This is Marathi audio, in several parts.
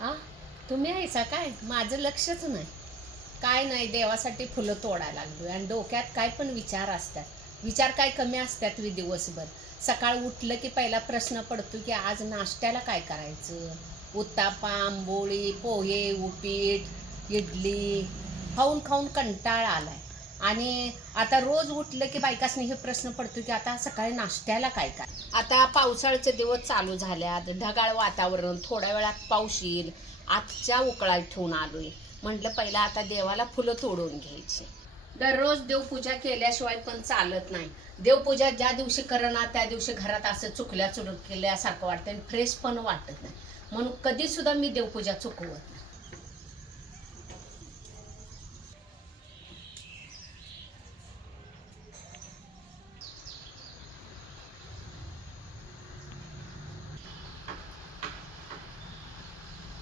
आ तुम्ही आहेसा काय? माझं लक्षच नाही. काय नाही देवासाठी फुलं तोडायला लागलो आणि डोक्यात काय पण विचार असतात. विचार काय कमी असतात वि दिवसभर? सकाळ उठलं की पहिला प्रश्न पडतो की आज नाश्त्याला काय करायचं? उत्तापा आंबोळी पोहे उपीट इडली खाऊन खाऊन कंटाळ आलाय. आणि आता रोज उठलं की बायकासनी हे प्रश्न पडतो की आता सकाळी नाश्त्याला काय काय? आता पावसाळ्याचे दिवस चालू झाल्यात. ढगाळ वातावरण थोड्या वेळात पाऊस येईल आजच्या उकळात ठेवून आलोय. म्हटलं पहिला आता देवाला फुलं तोडून घ्यायची. दररोज देवपूजा केल्याशिवाय पण चालत नाही. देवपूजा ज्या दिवशी करणार त्या दिवशी घरात असं चुकल्या चुक केल्यासारखं वाटतं आणि फ्रेश पण वाटत नाही. म्हणून कधीसुद्धा मी देवपूजा चुकवत नाही.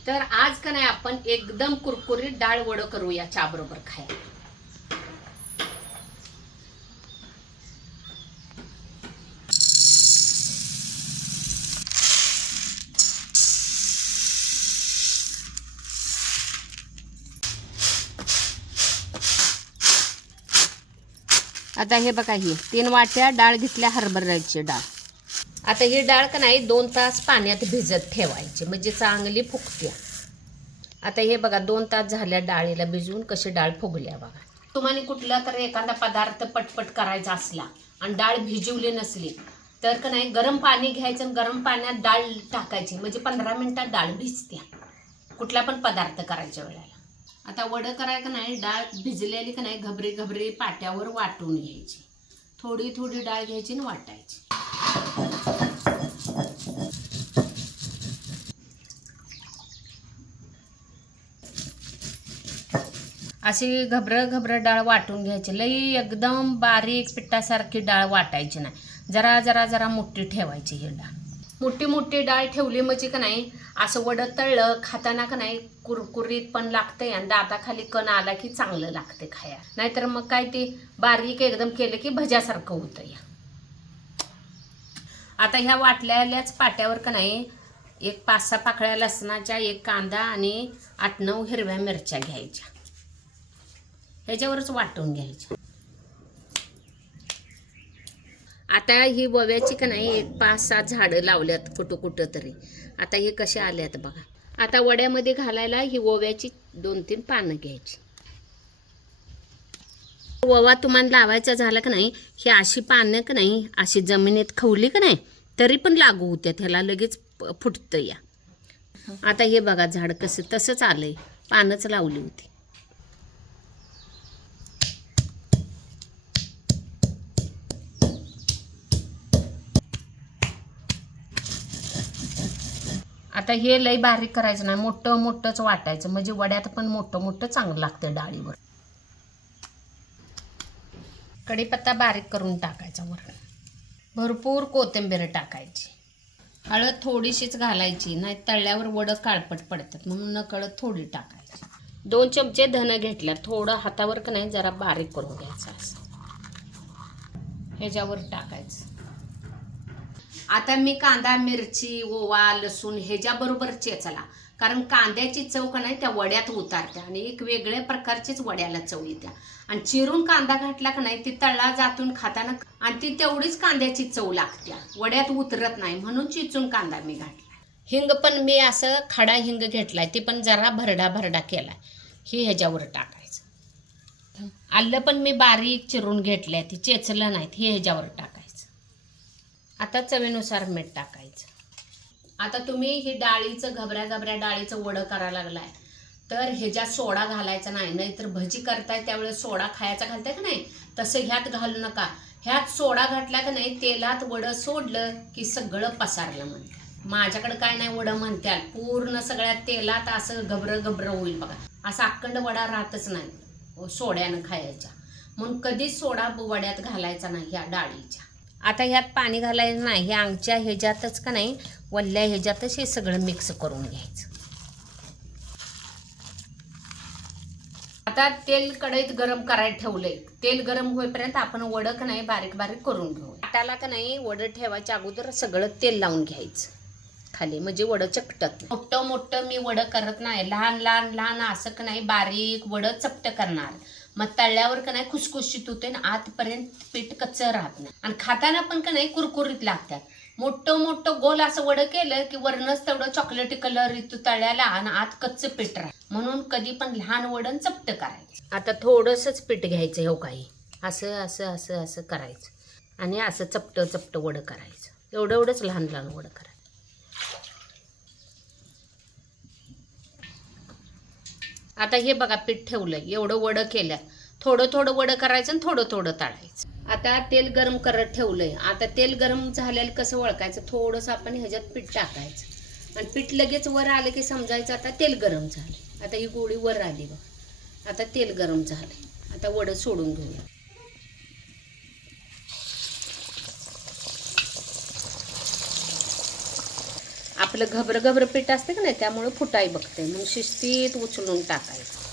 तर आज का नाही आपण एकदम कुरकुरीत डाळ वड करूया चहा बरोबर खायला. आता हे बघा ही तीन वाट्या डाळ घेतल्या हरभऱ्याची डाळ. आता ही डाळ का नाही दोन तास पाण्यात भिजत ठेवायची म्हणजे चांगली फुगत्या. आता हे बघा दोन तास झाल्या डाळीला भिजवून कशी डाळ फुगल्या बघा. तुम्हाला कुठला तर एखादा पदार्थ पटपट करायचा असला आणि डाळ भिजवली नसली तर का नाही गरम पाणी घ्यायचं आणि गरम पाण्यात डाळ टाकायची म्हणजे पंधरा मिनिटात डाळ भिजत्या. कुठला पण पदार्थ करायच्या वेळेला. आता वडं कराय का नाही डाळ भिजलेली का नाही घबरी घबरी पाट्यावर वाटून घ्यायची. थोडी थोडी डाळ घ्यायची आणि वाटायची. अशी घबरं घबरं डाळ वाटून घ्यायची. लई एकदम बारीक पिठासारखी डाळ वाटायची नाही. जरा जरा जरा मोठी ठेवायची ही डाळ. मोठी मोठी डाळ ठेवली म्हणजे का नाही असं वडं तळलं खाताना का नाही कुरकुरीत पण लागतंय आणि दाताखाली कण आला की चांगलं लागते खाया नाहीतर मग काय ते बारीक एकदम केलं की भज्यासारखं होतं या आता ह्या वाटल्याल्याच पाट्यावर का नाही एक पाच सहा पाकळ्या लसणाच्या एक कांदा आणि आठ नऊ हिरव्या मिरच्या घ्यायच्या. ह्याच्यावरच वाटून घ्यायचं. आता ही वव्याची का नाही एक पाच सात झाडं लावल्यात कुठं कुठं तरी. आता हे कसे आल्यात बघा. आता वड्यामध्ये घालायला ही ओव्याची दोन तीन पानं घ्यायची. ओवा तुम्हाला लावायचा झाला का नाही ही अशी पानं का नाही अशी जमिनीत खवली का नाही तरी पण लागू होत्या. त्याला लगेच फुटतं या. आता हे बघा झाड कसं तसंच आलंय. पानंच लावली होती. आता हे लई बारीक करायचं नाही मोठं मोठंच वाटायचं. म्हणजे वड्यात पण मोठं मोठं चांगलं लागतं डाळीवर. कढीपत्ता बारीक करून टाकायचा वर भरपूर कोथिंबीर टाकायची. हळद थोडीशीच घालायची नाही तळल्यावर वडं काळपट पडतात म्हणून नकळत थोडी टाकायची. दोन चमचे धन घेतल्या थोडं हातावर का नाही जरा बारीक करून घ्यायचं असं. ह्याच्यावर टाकायचं. आता मी कांदा मिरची ओवा लसूण ह्याच्याबरोबर चेचला कारण कांद्याची चव का नाही त्या वड्यात उतारत्या आणि एक वेगळ्या प्रकारचीच वड्याला चव येत्या. आणि चिरून कांदा घातला का नाही ती तळा जातून खाताना आणि ती तेवढीच कांद्याची चव लागत्या. वड्यात उतरत नाही म्हणून चिचून कांदा मी घातला. हिंग पण मी असं खडा हिंग घेतलाय ते पण जरा भरडा भरडा केलाय. हे ह्याच्यावर टाकायचं. आलं पण मी बारीक चिरून घेतलंय ती चेचलं नाहीत हे ह्याच्यावर टाक आता चवीनुसार मीठ टाकायचं. आता तुम्ही ही डाळीचं घबऱ्या घबऱ्या डाळीचं वडं करायला लागलाय. तर ह्याच्यात सोडा घालायचा नाही नाहीतर भजी करताय त्यावेळेस सोडा खायचा घालताय का नाही? तसं ह्यात घालू नका. ह्यात सोडा घातला का नाही तेलात वडं सोडलं की सगळं पसारलं म्हणतात. माझ्याकडे काय नाही वडं म्हणत्याल पूर्ण सगळ्या तेलात असं घबरं घबरं होईल बघा. असा अखंड वडा राहतच नाही सोड्यानं खायच्या म्हणून कधीच सोडा वड्यात घालायचा नाही ह्या डाळीच्या. आता ह्यात पाणी घालायचं नाही हे आमच्या ह्याच्यातच का नाही वल्ल्या ह्याच्यातच हे सगळं मिक्स करून घ्यायचं. आता तेल कढईत गरम करायला ठेवलंय. तेल गरम होईपर्यंत आपण वडं का नाही बारीक बारीक करून घेऊ. आटाला का नाही वडं ठेवायच्या अगोदर सगळं तेल लावून घ्यायचं. खाली म्हणजे वडं चपटत मोठं मोठं मी वडं करत नाही. लहान लहान लहान असं का नाही बारीक वडं चपट करणार. मग तळल्यावर का नाही खुसखुशीत होते आणि आतपर्यंत पीठ कच्चं राहत नाही. आणि खाताना पण का नाही कुरकुरीत लागतात. मोठं मोठं गोल असं वडं केलं की वरणच तेवढं चॉकलेटी कलर येतो तळ्याला आणि आत कच्चं पीठ राहत. म्हणून कधी पण लहान वडण चपट करायचं. आता थोडंसंच पीठ घ्यायचं हो काही. असं असं असं असं करायचं. आणि असं चपट चपट वडं करायचं. एवढं एवढंच लहान लहान वडं करायचं. आता हे बघा पीठ ठेवलंय. एवढं वडं केलं थोडं थोडं वडं करायचं आणि थोडं थोडं तळायचं. आता तेल गरम करत ठेवलंय. आता तेल गरम झाल्याला कसं ओळखायचं थोडंसं आपण ह्याच्यात पीठ टाकायचं. आणि पीठ लगेच वर आलं की समजायचं आता तेल गरम झालं आता ही गोळी वर आली बघ. आता तेल गरम झालंय. आता वडं सोडून घेऊया. आपलं घबर घबर पीठ असते का नाही त्यामुळे फुटाई बघते. मग शिस्तीत उचलून टाकायचं.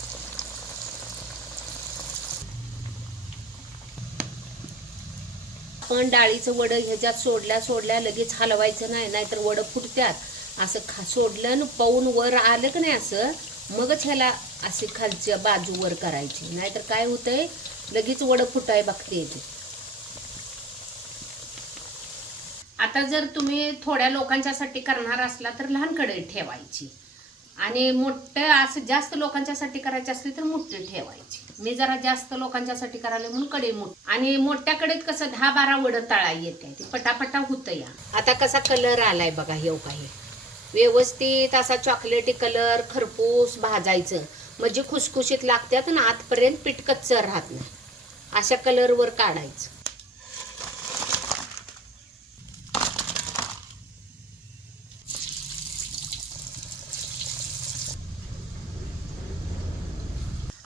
पण डाळीचं वडं ह्याच्यात सोडल्या सोडल्या लगेच हलवायचं नाही नाहीतर वडं फुटत्यात. असं खा सोडलं आणि पाऊन वर आलं का नाही असं मगच ह्याला असे खालच्या बाजू वर करायची. नाहीतर काय होतंय लगेच वडं फुटाय बघते येते आता जर तुम्ही थोड्या लोकांच्यासाठी करणार असला तर लहान कढई ठेवायची. आणि मोठं असं जास्त लोकांच्यासाठी करायची असली तर मोठी ठेवायची. मी जरा जास्त लोकांच्यासाठी करायला म्हणून कडे मोठ. आणि मोठ्या कसं दहा बारा वड तळा येते. ती पटापटा होतं या. आता कसा कलर आलाय बघा येऊ काही व्यवस्थित असा चॉकलेटी कलर खरपूस भाजायचं. म्हणजे खुसखुशीत लागतात आणि आतपर्यंत पीठ कच्चं राहत नाही. अशा कलरवर काढायचं.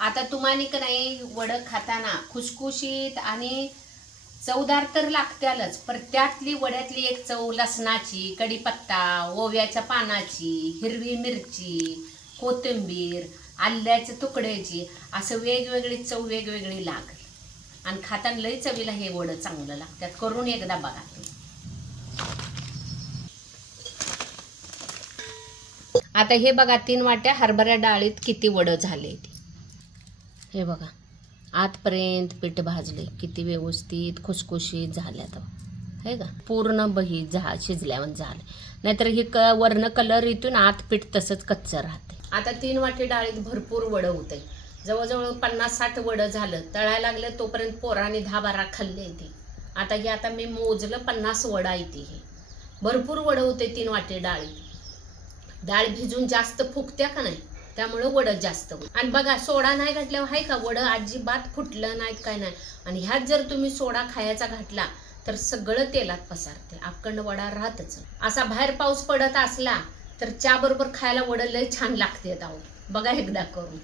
आता तुम्हाला का नाही वडं खाताना खुसखुशीत आणि चवदार तर लागत्यालच पण त्यातली वड्यातली एक चव लसणाची कढीपत्ता ओव्याच्या पानाची हिरवी मिरची कोथिंबीर आल्याच्या तुकड्याची असं वेगवेगळी चव वेगवेगळी लाग आणि खाताना लई चवीला हे वडं चांगलं लागतात. करून एकदा बघा तुम्ही. आता हे बघा तीन वाट्या हरभऱ्या डाळीत किती वडं झाले ती हे बघा. आतपर्यंत पीठ भाजले. किती व्यवस्थित खुसखुशीत झाल्यात हे का? पूर्ण बही झा शिजल्यावर झालं. नाहीतर हे क वर्ण कलर इथून आत पीठ तसंच कच्चं राहते. आता तीन वाटी डाळीत भरपूर वडं होते जवळजवळ पन्नास साठ वडं झालं. तळायला लागलं तोपर्यंत पोराने दहा बारा खाल्ले ते. आता हे आता मी मोजलं पन्नास वडा येते हे. भरपूर वडं होते तीन वाटी डाळीत. डाळ भिजून जास्त फुगत्या का नाही? त्यामुळं वडं जास्त. आणि बघा सोडा नाही घातल्यावर आहे का? वडं अजिबात फुटलं नाही काय नाही. आणि ह्यात जर तुम्ही सोडा खायचा घातला तर सगळं तेलात पसारते. अखंड वडा राहतच. असा बाहेर पाऊस पडत असला तर चहा बरोबर खायला वडं लय छान लागते आहोत बघा एकदा करून.